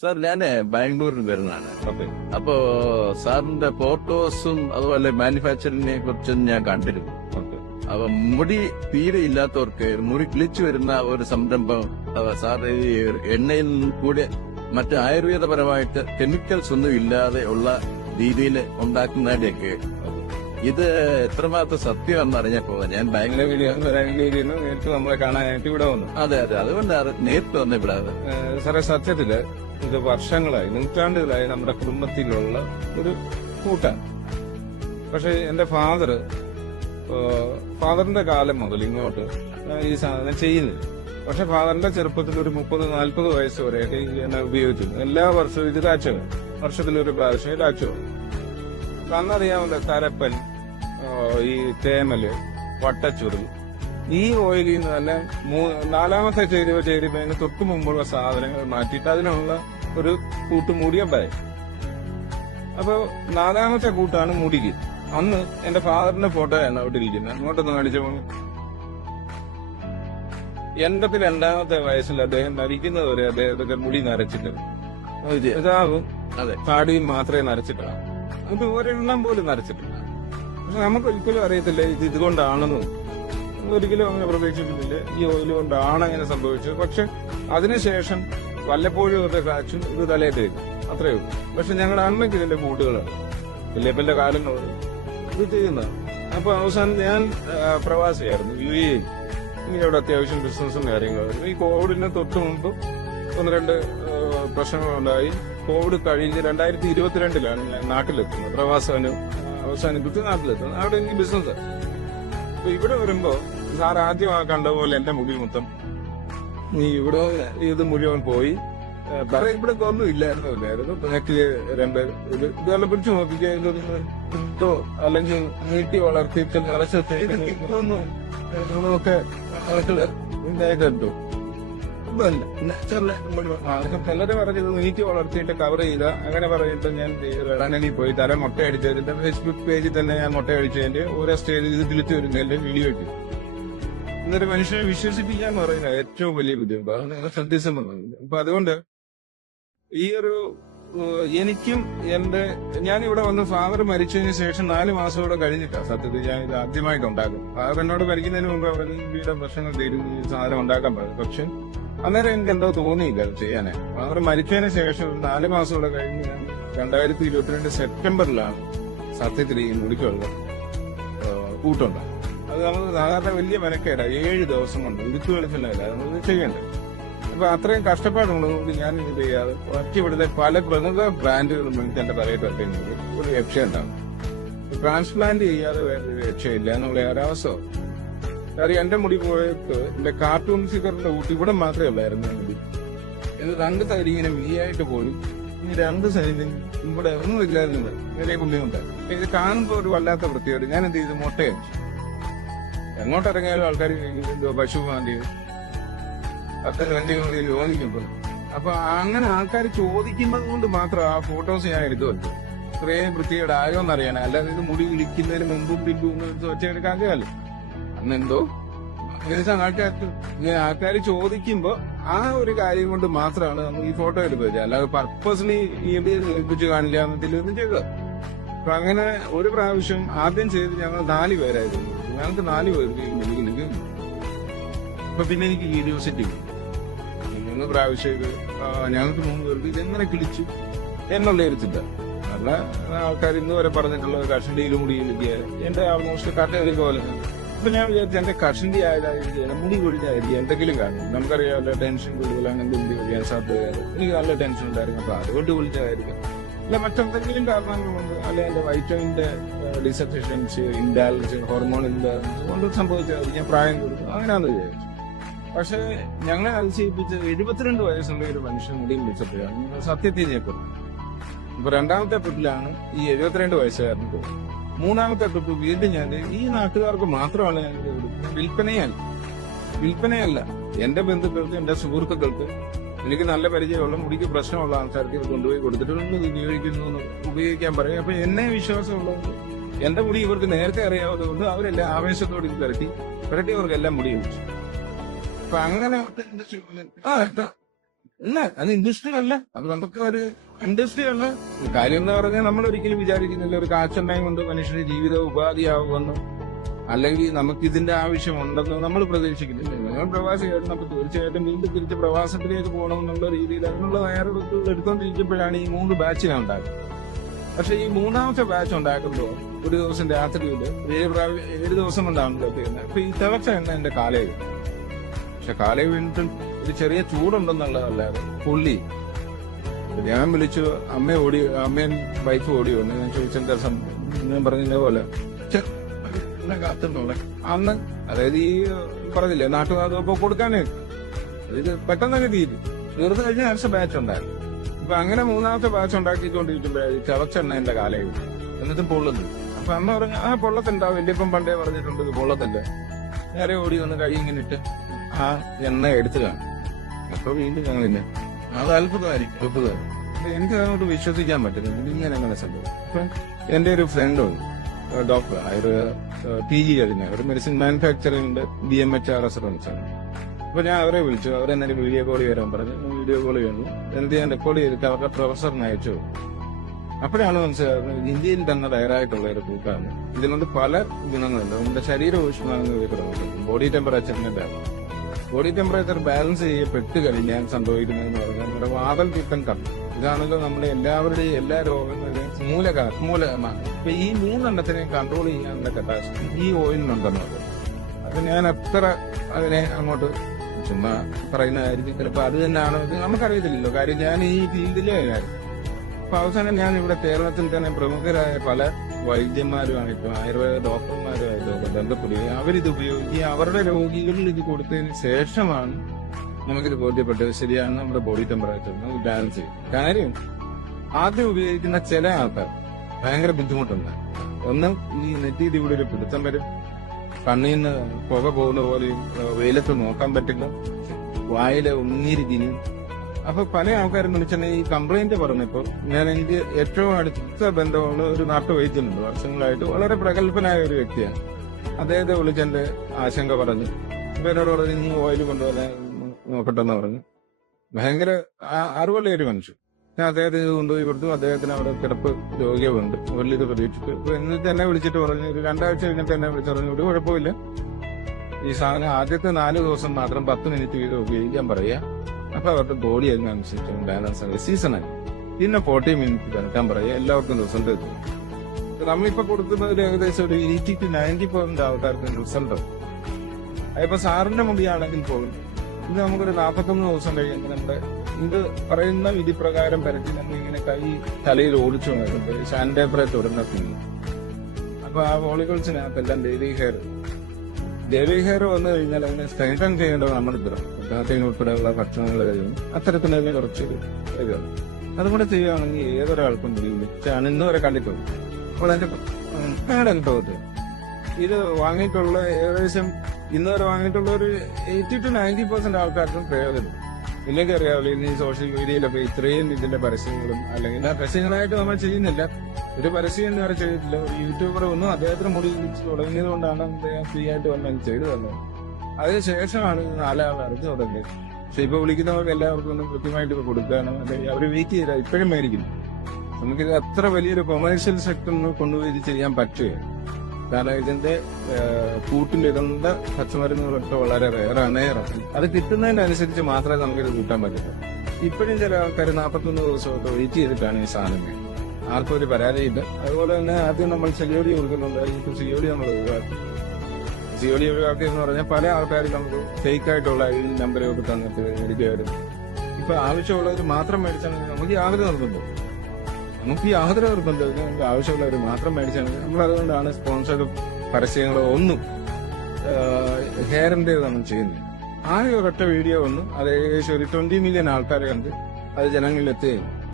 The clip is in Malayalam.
സാർ ഞാന് ബാംഗ്ലൂരിൽ വരുന്നതാണ്. ഓക്കെ. അപ്പോ സാറിന്റെ ഫോട്ടോസും അതുപോലെ മാനുഫാക്ചറിങ്ങിനെ കുറിച്ചും ഞാൻ കണ്ടിരുന്നു. ഓക്കെ. അപ്പൊ മുടി തീരെ ഇല്ലാത്തവർക്ക് മുടി കിളിച്ചു വരുന്ന ഒരു സംരംഭം സാർ ഈ എണ്ണയിൽ കൂടെ മറ്റ് ആയുർവേദപരമായിട്ട് കെമിക്കൽസ് ഒന്നും ഇല്ലാതെ ഉള്ള രീതിയിൽ ഉണ്ടാക്കുന്നതിന്റെയൊക്കെ ഇത് എത്രമാത്രം സത്യമാണെന്ന് അറിഞ്ഞപ്പോ ഞാൻ ബാംഗ്ലൂരിൽ നേരിട്ട് നമ്മളെ കാണാനായിട്ട് ഇവിടെ വന്നു. അതെ അതുകൊണ്ടാണ് നേരിട്ട് വന്ന ഇവിടെ. സാറേ, സത്യത്തില് ഇത് വർഷങ്ങളായി, നൂറ്റാണ്ടുകളായി നമ്മുടെ കുടുംബത്തിലുള്ള ഒരു കൂട്ടാണ്. പക്ഷെ എന്റെ ഫാദറിന്റെ കാലം മുതൽ ഇങ്ങോട്ട് ഈ സാധനം ചെയ്യുന്നില്ല. പക്ഷെ ഫാദറിന്റെ ചെറുപ്പത്തിൽ ഒരു 30-40 വയസ്സ് വരെയൊക്കെ എന്നെ ഉപയോഗിച്ചിരുന്നു. എല്ലാ വർഷവും ഇത് കാച്ചുക, വർഷത്തിലൊരു പ്രാവശ്യം കാച്ചുക. അന്നറിയാമല്ലോ തരപ്പൻ, ഈ തേമല്, വട്ടച്ചുരുൾ, ഈ ഓയിലിൽ നിന്ന് തന്നെ 4ാമത്തെ ചേരുവതിന് തൊട്ട് മുമ്പുള്ള സാധനങ്ങൾ മാറ്റിയിട്ട് അതിനുള്ള ഒരു കൂട്ട് മുടിയാൻ പറയും. അപ്പൊ 4ാമത്തെ കൂട്ടാണ് മുടിക്ക്. അന്ന് എന്റെ ഫാദറിന്റെ ഫോട്ടോയാണ് അവിടെ ഇരിക്കുന്നത്. അങ്ങോട്ടൊന്ന് കാണിച്ചപ്പോൾ 82ാമത്തെ വയസ്സിൽ അദ്ദേഹം മരിക്കുന്നത് വരെ അദ്ദേഹത്തിന്റെ മുടി നരച്ചിട്ട് ഇതാകും. അതെ, താടിയും മാത്രമേ നരച്ചിട്ടുള്ളൂ. അത് ഒരെണ്ണം പോലും നരച്ചിട്ടില്ല. പക്ഷെ നമുക്ക് ഒരിക്കലും അറിയത്തില്ല ഇത് ഇതുകൊണ്ടാണെന്നും. ഒരിക്കലും അങ്ങനെ പ്രതീക്ഷിക്കുന്നില്ല ഈ ഓയിൽ കൊണ്ടാണ് അങ്ങനെ സംഭവിച്ചത്. പക്ഷെ അതിനുശേഷം വല്ലപ്പോഴും ഒക്കെ കാച്ചും ഇത് തലയിൽ തേക്കും, അത്രയേ ഉള്ളൂ. പക്ഷെ ഞങ്ങളുടെ അമ്മയ്ക്ക് ഇതിന്റെ കൂട്ടുകളാണ്, വല്യപ്പന്റെ കാലങ്ങൾ ഇത് ചെയ്യുന്നതാണ്. അപ്പൊ അവസാനം ഞാൻ പ്രവാസിയായിരുന്നു UAE. ഇവിടെ അത്യാവശ്യം ബിസിനസ്സും കാര്യങ്ങളും. ഈ കോവിഡിന് തൊട്ട് മുമ്പ് 1-2 പ്രശ്നങ്ങളുണ്ടായി. കോവിഡ് കഴിഞ്ഞ് 2022 ഞാൻ നാട്ടിലെത്തുന്നത്. പ്രവാസം അവസാനിപ്പിച്ച് നാട്ടിലെത്തുന്നത്. അവിടെ എനിക്ക് ബിസിനസ്. അപ്പൊ ഇവിടെ വരുമ്പോ സാർ ആദ്യം കണ്ട പോലെ എന്റെ മുടി മൊത്തം ഇവിടെ ഇത് മുഴുവൻ പോയി. ഇവിടെ ഒന്നും ഇല്ലായിരുന്നു. ബാക്കില് 2 ഇതെല്ലാം പിടിച്ചു നോക്കിക്കോ, അല്ലെങ്കിൽ നീട്ടി വളർത്തിയിട്ട് ഒക്കെ കിട്ടും. എല്ലാരും പറഞ്ഞത് നീട്ടി വളർത്തിയിട്ട് കവർ ചെയ്ത അങ്ങനെ പറഞ്ഞിട്ട് ഞാൻ റണ്ണനിൽ പോയി തല മുട്ടയടിച്ചതിന്റെ ഫേസ്ബുക്ക് പേജിൽ തന്നെ ഞാൻ മുട്ടയടിച്ചതിന്റെ ഓരോ സ്റ്റേജിൽ ഇത് കിളിച്ചു വരുന്നതിന്റെ വീഡിയോ ഇട്ടു. എന്നൊരു മനുഷ്യനെ വിശ്വസിപ്പിക്കാൻ പറയുന്നത് ഏറ്റവും വലിയ ബുദ്ധിമുട്ടാണ്, സത്യസന്ധമാണ്. അപ്പൊ അതുകൊണ്ട് ഈ ഒരു എനിക്കും ഞാനിവിടെ വന്ന് ഫാദർ മരിച്ചതിന് ശേഷം 4 മാസം കൂടെ കഴിഞ്ഞിട്ടാണ് സത്യത്തിൽ ഞാൻ ഇത് ആദ്യമായിട്ട് ഉണ്ടാക്കും. ഫാദർ എന്നോട് മരിക്കുന്നതിന് മുമ്പ് അവർ വീടെ പ്രശ്നങ്ങൾ തീരും, ഈ സാധനം ഉണ്ടാക്കാൻ പറയും. പക്ഷെ അന്നേരം എനിക്ക് എന്തോ തോന്നിയില്ല അത് ചെയ്യാനേ. ഫാദർ മരിച്ചതിന് ശേഷം 4 മാസം കൂടെ കഴിഞ്ഞ് 2022 സെപ്റ്റംബറിലാണ് സത്യത്തിൽ ഈ മുടിക്കുള്ള കൂട്ടുണ്ടാകും. അത് നമ്മൾ സാധാരണ വലിയ മെനക്കേടാ, 7 ദിവസം കൊണ്ട് ഇടുക്ക് വെളുപ്പില്ല നമ്മൾ ചെയ്യേണ്ടത്. അപ്പൊ അത്രയും കഷ്ടപ്പാടുള്ളതുകൊണ്ട് ഞാൻ ഇത് ചെയ്യാതെ ഇവിടുത്തെ പല പ്രമുഖ ബ്രാൻഡുകളും എനിക്ക് എന്റെ പറയിട്ട് വെക്കുന്നത് ഒരു രക്ഷയുണ്ടാവും. ട്രാൻസ്പ്ലാന്റ് ചെയ്യാതെ വേറെ രക്ഷയില്ല എന്നുള്ള ഒരവസ്ഥ. കാര്യം എന്റെ മുടി പോയിട്ട് എന്റെ കാർട്ടൂൺ ഫിഗറിന്റെ കൂട്ടി ഇവിടെ മാത്രമേ ഉള്ളായിരുന്നു മുടി. ഇത് 2 സൈഡ് ഇങ്ങനെ വീയായിട്ട് പോയി, ഈ 2 സൈഡിൽ ഇവിടെ ഒന്നും ഇല്ലായിരുന്നു, വലിയ പുള്ളിയുണ്ടായി. ഇത് കാണുമ്പോൾ ഒരു വല്ലാത്ത വൃത്തിയോട് ഞാൻ എന്ത് ചെയ്തു, മുട്ടയടിച്ചു. എങ്ങോട്ടിറങ്ങിയാലും ആൾക്കാർ പശു മാന്തി അത്ര ചോദിക്കുമ്പോൾ. അപ്പൊ അങ്ങനെ ആൾക്കാർ ചോദിക്കുന്നത് കൊണ്ട് മാത്രം ആ ഫോട്ടോസ് ഞാൻ എടുത്തു വെച്ചു. ഇത്രയും വൃത്തിയുടെ ആരോന്നറിയാൻ, അല്ലാതെ ഇത് മുടി ഇടിക്കുന്നതിന് മുമ്പും പിമ്പും വെച്ചെടുക്കാൻ കഴിയാലോ. അന്നെന്തോ ആൾക്കാർ ചോദിക്കുമ്പോ ആ ഒരു കാര്യം കൊണ്ട് മാത്രമാണ് നമ്മൾ ഈ ഫോട്ടോ എടുത്ത് വെച്ചത്. അല്ലാതെ പർപ്പസ്ലി ഏൽപ്പിച്ച് കാണില്ല എന്നതിലൊന്നും ചെയ്തത്. അപ്പൊ അങ്ങനെ ഒരു പ്രാവശ്യം ആദ്യം ചെയ്ത് ഞങ്ങൾ 4 പേരായിരുന്നു. ഞങ്ങൾക്ക് 4 പേർക്ക് മുടിയിലേക്ക്. അപ്പൊ പിന്നെ എനിക്ക് ക്യൂരിയോസിറ്റി 3 പ്രാവശ്യം ഞങ്ങൾക്ക് 3 പേർക്ക് ഇതെങ്ങനെ കിളിച്ചു എന്നുള്ള ഒരു ചിന്ത. അല്ല ആൾക്കാർ ഇന്ന് വരെ പറഞ്ഞിട്ടുള്ള കഷണ്ടിയിലും മുടിയിലേക്ക് എന്റെ ആൾമോസ്റ്റ് കട്ട പോലെ. അപ്പൊ ഞാൻ വിചാരിച്ചു എന്റെ കഷണ്ടി ആയതായിരിക്കും, മുടി കൊഴിഞ്ഞായിരിക്കും, എന്തെങ്കിലും കാണും. നമുക്കറിയാമല്ലോ ടെൻഷൻ കൂടുതൽ അങ്ങനത്തെ മുടി കൊഴിയാൻ സാധ്യതയാണ്. എനിക്ക് നല്ല ടെൻഷൻ ഉണ്ടായിരുന്നു, അപ്പൊ അതുകൊണ്ട് വിളിച്ചതായിരിക്കും. അല്ല മറ്റെന്തെങ്കിലും കാരണങ്ങളുണ്ട്, അല്ലെ എന്റെ വൈറ്റമിന്റെ ഡിസഫിഷ്യൻസി, ഇംബാലൻസ്, ഹോർമോൺ ഇംബാലൻസ് കൊണ്ട് സംഭവിച്ചാൽ ഞാൻ പ്രായം കൊടുക്കും, അങ്ങനെയാണെന്ന് വിചാരിച്ചു. പക്ഷെ ഞങ്ങളെ അതിശയിപ്പിച്ച 72 വയസ്സുള്ള ഒരു മനുഷ്യൻ മുടിയും വെച്ചപ്പോഴാണ് സത്യത്തിൽ ഞെക്കുന്നത്. ഇപ്പൊ 2ാമത്തെ ട്രിപ്പിലാണ് ഈ 72 വയസ്സുകാരന് പോകുന്നത്. 3ാമത്തെ ട്രിപ്പ് വീണ്ടും ഞാൻ ഈ നാട്ടുകാർക്ക് മാത്രമാണ് ഞാൻ വിൽപ്പനയല്ല എന്റെ ബന്ധുക്കൾക്ക്, എന്റെ സുഹൃത്തുക്കൾക്ക്, എനിക്ക് നല്ല പരിചയമുള്ള മുടിക്ക് പ്രശ്നമുള്ള ആൾക്കാർക്ക് ഇത് കൊണ്ടുപോയി കൊടുത്തിട്ട് ഉപയോഗിക്കുന്നു, ഉപയോഗിക്കാൻ പറയും. അപ്പൊ എന്നെ വിശ്വാസമുള്ളത് എന്റെ മുടി ഇവർക്ക് നേരത്തെ അറിയാവുന്നതുകൊണ്ട് അവരെല്ലാം ആവേശത്തോടെ ഇത് പുരട്ടി അവർക്കെല്ലാം മുടി വെച്ചു. അപ്പൊ അങ്ങനെ ഇല്ല, അത് ഇൻഡസ്ട്രി അല്ല, അത് നമുക്ക് ഒരു ഇൻഡസ്ട്രി അല്ല. കാര്യം എന്ന് പറഞ്ഞാൽ നമ്മൾ ഒരിക്കലും വിചാരിക്കുന്നില്ല ഒരു കാശുണ്ടായി കൊണ്ട് മനുഷ്യന് ജീവിത ഉപാധിയാവുമെന്നോ അല്ലെങ്കിൽ നമുക്ക് ഇതിന്റെ ആവശ്യമുണ്ടെന്നോ നമ്മൾ പ്രതീക്ഷിക്കുന്നില്ല. ഞങ്ങൾ പ്രവാസിയായിരുന്നു. അപ്പൊ തീർച്ചയായിട്ടും വീണ്ടും തിരിച്ച് പ്രവാസത്തിലേക്ക് പോകണമെന്നുള്ള രീതിയിൽ അതിനുള്ള തയ്യാറെടുപ്പുകൾ എടുത്തുകൊണ്ടിരിക്കുമ്പോഴാണ് ഈ 3 ബാച്ചിനെ ഉണ്ടാക്കുന്നത്. പക്ഷെ ഈ 3ാമത്തെ ബാച്ച് ഉണ്ടാക്കുമ്പോൾ ഒരു ദിവസം രാത്രിയിൽ 7 ദിവസം കൊണ്ടാണല്ലോ തീരുന്നത്. അപ്പൊ ഈ തിളച്ച എണ്ണ എന്റെ കാലയിൽ, പക്ഷെ കാലയിൽ വീണിട്ട് ഒരു ചെറിയ ചൂടുണ്ടെന്നുള്ളതല്ലാതെ പുള്ളി. ഞാൻ വിളിച്ചു, അമ്മയും വൈഫ് ഓടി വന്നു. ഞാൻ ചോദിച്ചെന്താ ഞാൻ പറഞ്ഞ പോലെ കാത്തുള്ള അന്ന്, അതായത് ഈ പറഞ്ഞില്ലേ നാട്ടുകാർക്ക് കൊടുക്കാനേ ഇത് പെട്ടെന്നൊക്കെ തീർന്നു കഴിഞ്ഞാൽ അടുത്ത ബാച്ച് ഉണ്ടായിരുന്നു. അപ്പൊ അങ്ങനെ 3ാമത്തെ ബാച്ച് ഉണ്ടാക്കിക്കൊണ്ടിരിക്കുമ്പോഴേ ചവച്ചെണ്ണ എന്റെ കാലയിൽ എന്നിട്ട് പൊള്ളുന്നു. അപ്പൊ അമ്മ പറഞ്ഞു ആ പൊള്ളത്തുണ്ടാവും, വലിയപ്പം പണ്ടേ പറഞ്ഞിട്ടുണ്ട് ഇത് പൊള്ളത്തിന്റെ. നേരെ ഓടി വന്ന് കൈ ഇങ്ങനെ ഇട്ട് ആ എണ്ണ എടുത്തു കാണും. അപ്പൊ വീണ്ടും ഞങ്ങളില്ല. അത് അത്ഭുതമായിരിക്കും. എനിക്ക് അങ്ങോട്ട് വിശ്വസിക്കാൻ പറ്റില്ല ഇങ്ങനെ അങ്ങനെ സംഭവം. അപ്പൊ എന്റെ ഒരു ഫ്രണ്ടുണ്ട്, ഡോക്ടർ, PG കഴിഞ്ഞ ഒരു മെഡിസിൻ മാനുഫാക്ചറിംഗ് BMHRS ആണ്. അപ്പൊ ഞാൻ അവരെ വിളിച്ചു. അവരെന്നെ വീഡിയോ കോൾ ചെയ്യാൻ പറഞ്ഞു. വീഡിയോ കോൾ ചെയ്യുന്നു. എന്ത് ഞാൻ റെക്കോർഡ് ചെയ്തിട്ട് അവരുടെ പ്രൊഫസറിന് അയച്ചു. അപ്പോഴാണ് മനസ്സിലാകുന്നത് ഇന്ത്യയിൽ തന്നെ തയ്യാറായിട്ടുള്ള ഒരു കൂട്ടാണ്. ഇതിനോട് പല ഗുണങ്ങളുണ്ട്. നമ്മുടെ ശരീര ഊഷ്മാവുന്നത്, ബോഡി ടെമ്പറേച്ചർ ബാലൻസ് ചെയ്യപ്പെട്ട് കഴിഞ്ഞാൽ സംഭവിക്കുന്നതെന്ന് പറഞ്ഞാൽ നമ്മുടെ വാതൽ പിത്തം കറക്കും. ഇതാണല്ലോ നമ്മുടെ എല്ലാവരുടെയും എല്ലാ രോഗങ്ങളുടെയും മൂലമാണ്. അപ്പൊ ഈ 3 കൺട്രോൾ ചെയ്യാനുള്ള കപ്പാസിറ്റി ഈ ഓയിലിനുണ്ടെന്ന് പറഞ്ഞു. അത് ഞാൻ അത്ര അതിനെ അങ്ങോട്ട് ചുമ്മാ പറയുന്നതായിരിക്കും. ചിലപ്പോൾ അത് തന്നെയാണോ ഇത് നമുക്കറിയത്തില്ലല്ലോ. കാര്യം ഞാൻ ഈ ഫീൽഡിലേ ആയിരുന്നു. അപ്പൊ അവസാനം ഞാൻ ഇവിടെ കേരളത്തിൽ തന്നെ പ്രമുഖരായ പല വൈദ്യന്മാരുമാണ്, ഇപ്പൊ ആയുർവേദ ഡോക്ടർമാരുമായിട്ടൊക്കെ ബന്ധപ്പെടുകയും അവരിത് ഉപയോഗിക്കുകയും അവരുടെ രോഗികളിൽ ഇത് കൊടുത്തതിന് ശേഷമാണ് നമുക്കിത് ബോധ്യപ്പെട്ടത് ശരിയാണ് നമ്മുടെ ബോഡി ടെമ്പറേച്ചർ ബാലൻസ് ചെയ്യും. കാര്യം ആദ്യം ഉപയോഗിക്കുന്ന ചില ആൾക്കാർ ഭയങ്കര ബുദ്ധിമുട്ടുണ്ട്. ഒന്ന് ഈ നെറ്റിയിൽ ഇവിടെ ഒരു പിടുത്തം വരും, കണ്ണീന്ന് പുക പോകുന്ന പോലെയും, വെയിലത്ത് നോക്കാൻ പറ്റില്ല, വായിലെ ഉന്നീരിതിനും. അപ്പൊ പല ആൾക്കാരും വിളിച്ചെന്നെ ഈ കംപ്ലൈന്റ് പറഞ്ഞപ്പോൾ ഞാൻ എനിക്ക് ഏറ്റവും അടുത്ത ബന്ധമുള്ള ഒരു നാട്ടുവൈദ്യനുണ്ട്, വർഷങ്ങളായിട്ട് വളരെ പ്രഗത്ഭനായ ഒരു വ്യക്തിയാണ്. അദ്ദേഹത്തെ വിളിച്ചെന്റെ ആശങ്ക പറഞ്ഞു. ഇവരോട് പറഞ്ഞു നീ ഓയിൽ കൊണ്ടുപോകാൻ നോക്കട്ടെന്ന് പറഞ്ഞു. ഭയങ്കര അറിവുള്ള ഒരു മനുഷ്യൻ. ഞാൻ അദ്ദേഹത്തിന് കൊണ്ടുപോയി കൊടുത്തു. അദ്ദേഹത്തിന് അവിടെ കിടപ്പ് രോഗിയുണ്ട്. വലിയത് പ്രതീക്ഷിച്ചു. എന്നിട്ട് എന്നെ വിളിച്ചിട്ട് പറഞ്ഞു, ഒരു 2 ആഴ്ച കഴിഞ്ഞിട്ട് എന്നെ വിളിച്ചു പറഞ്ഞു ഒരു കുഴപ്പമില്ല, ഈ സാധനം ആദ്യത്തെ 4 ദിവസം മാത്രം 10 മിനിറ്റ് വീതം ഉപയോഗിക്കാൻ പറയുക. അപ്പൊ അവരുടെ ബോഡി അതിനനുസരിച്ച് ബാലൻസ് ആയി സീസണായി. പിന്നെ 40 മിനിറ്റ് കിടക്കാൻ പറയുക. എല്ലാവർക്കും റിസൾട്ട് എത്തും. നമ്മളിപ്പോ കൊടുക്കുന്നത് ഏകദേശം ഒരു 80 to 90% ആൾക്കാർക്ക് റിസൾട്ട് ഉണ്ട്. അതിപ്പോ സാറിന്റെ മുടിയാണെങ്കിൽ പോലും ഇത് നമുക്കൊരു 41 ദിവസം കഴിയുമ്പോൾ നമ്മുടെ ഇത് പറയുന്ന വിധി പ്രകാരം പരത്തി നമ്മൾ ഇങ്ങനെ കൈ തലയിൽ ഓടിച്ചു നോക്കുമ്പോൾ സാൻഡ് പേപ്പറെ തുടർന്നെത്തുന്നു. അപ്പൊ ആ വോളികൾസിനകത്തെല്ലാം ഡെയിലി ഹെയർ വന്നു കഴിഞ്ഞാൽ അതിനെ സ്ട്രെങ്തൻ ചെയ്യേണ്ടത് നമ്മുടെ പ്രോട്ടീൻ ഉൾപ്പെടെയുള്ള ഭക്ഷണങ്ങൾ കഴിയും. അത്തരത്തിലുള്ള കുറച്ച് കഴിയാണ്. അതുകൂടെ ചെയ്യുകയാണെങ്കിൽ ഏതൊരാൾക്കും ഞാൻ ഇന്ന് വരെ കണ്ടിട്ടുണ്ട്. അപ്പോൾ ഞങ്ങളുടെ അനുഭവത്തിൽ ഇത് വാങ്ങിയിട്ടുള്ള ഏകദേശം ഇന്ന് വരെ വാങ്ങിയിട്ടുള്ള ഒരു 80 to 90% ആൾക്കാർക്കും പ്രയോജനം. ഇല്ലെങ്കിൽ അറിയാമല്ലോ ഇന്ന് ഈ സോഷ്യൽ മീഡിയയിലൊക്കെ ഇത്രയും ഇതിന്റെ പരസ്യങ്ങളും, അല്ലെങ്കിൽ ആ പരസ്യങ്ങളായിട്ട് നമ്മൾ ചെയ്യുന്നില്ല, ഒരു പരസ്യം എന്ന് വരെ ചെയ്തിട്ടില്ല. ഒരു യൂട്യൂബർ ഒന്നും അദ്ദേഹത്തിന് മുടി വിളിച്ച് തുടങ്ങിയത് കൊണ്ടാണ് അദ്ദേഹം ഫ്രീ ആയിട്ട് വന്ന് ചെയ്തു തന്നത്. അതിനുശേഷമാണ് 4 ആൾ അറിഞ്ഞു തുടങ്ങിയത്. പക്ഷെ ഇപ്പൊ വിളിക്കുന്നവർക്ക് എല്ലാവർക്കും ഒന്നും കൃത്യമായിട്ട് ഇപ്പൊ കൊടുക്കുകയാണ്. അല്ലെങ്കിൽ അവർ വെയിറ്റ് ചെയ്താൽ ഇപ്പോഴും മേടിക്കുന്നു. നമുക്കിത് അത്ര വലിയൊരു കൊമേഴ്ഷ്യൽ സെക്ടറിൽ കൊണ്ടുപോയി ഇത് ചെയ്യാൻ പറ്റുകയാണ്. കാരണം ഇതിന്റെ കൂട്ടിലിടേണ്ട പച്ചമരുന്നുകളൊക്കെ വളരെ റെയറാണ്. അത് കിട്ടുന്നതിനനുസരിച്ച് മാത്രമേ നമുക്കിത് കൂട്ടാൻ പറ്റുള്ളൂ. ഇപ്പോഴും ചില ആൾക്കാർ 41 ദിവസമൊക്കെ വെയിറ്റ് ചെയ്തിട്ടാണ് ഈ സാധനം. ആർക്കും ഒരു പരാതിയില്ല. അതുപോലെ തന്നെ ആദ്യം നമ്മൾ COD കൊടുക്കുന്നുണ്ട്. ഇപ്പൊ COD നമ്മൾ ഒഴിവാക്കി. COD ഒഴിവാക്കി എന്ന് പറഞ്ഞാൽ പല ആൾക്കാരും നമുക്ക് ഫേക്ക് ആയിട്ടുള്ള നമ്പരൊക്കെ തന്നിട്ട് മേടിക്കുമായിരുന്നു. ഇപ്പൊ ആവശ്യമുള്ളവർ മാത്രം മേടിച്ചാണെങ്കിൽ നമുക്ക് യാതൊരു നിർബന്ധം നമുക്ക് ആവശ്യമുള്ളവർ മാത്രം മേടിച്ചാണെങ്കിൽ നമ്മൾ അതുകൊണ്ടാണ് സ്പോൺസർഡ് പരസ്യങ്ങളോ ഒന്നും ഹെയറിന്റെ നമ്മൾ ചെയ്യുന്നത്. ആ ഒരൊറ്റ വീഡിയോ ഒന്നും അത് ഏകദേശം ഒരു 20 മില്യൺ ആൾക്കാരെ കണ്ട് അത് ജനങ്ങളിൽ എത്തുകയും